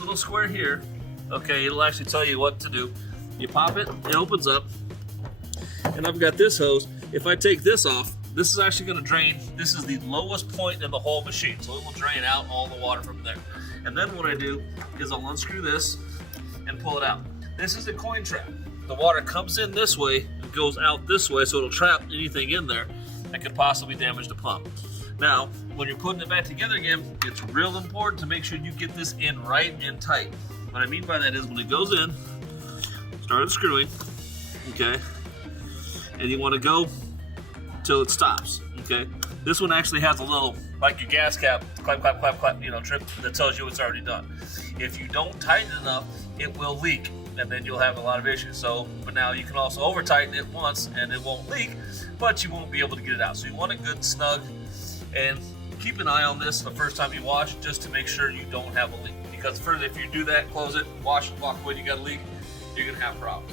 this little square here, okay, it'll actually tell you what to do. You pop it, it opens up, and I've got this hose. If I take this off, this is actually going to drain. This is the lowest point in the whole machine, so it will drain out all the water from there. And then what I do is I'll unscrew this and pull it out. This is a coin trap. The water comes in this way and goes out this way, so it'll trap anything in there that could possibly damage the pump. Now, when you're putting it back together again, it's real important to make sure you get this in right and tight. What I mean by that is when it goes in, start unscrewing, okay, and you want to go till it stops, okay. This one actually has a little, like your gas cap, clap, clap, clap, clap, you know, trip that tells you it's already done. If you don't tighten it enough, it will leak, and then you'll have a lot of issues. So, but now you can also over tighten it once, and it won't leak, but you won't be able to get it out. So you want it good, snug, and keep an eye on this the first time you wash, just to make sure you don't have a leak. Because further, if you do that, close it, wash, walk away, you got a leak, you're gonna have problems.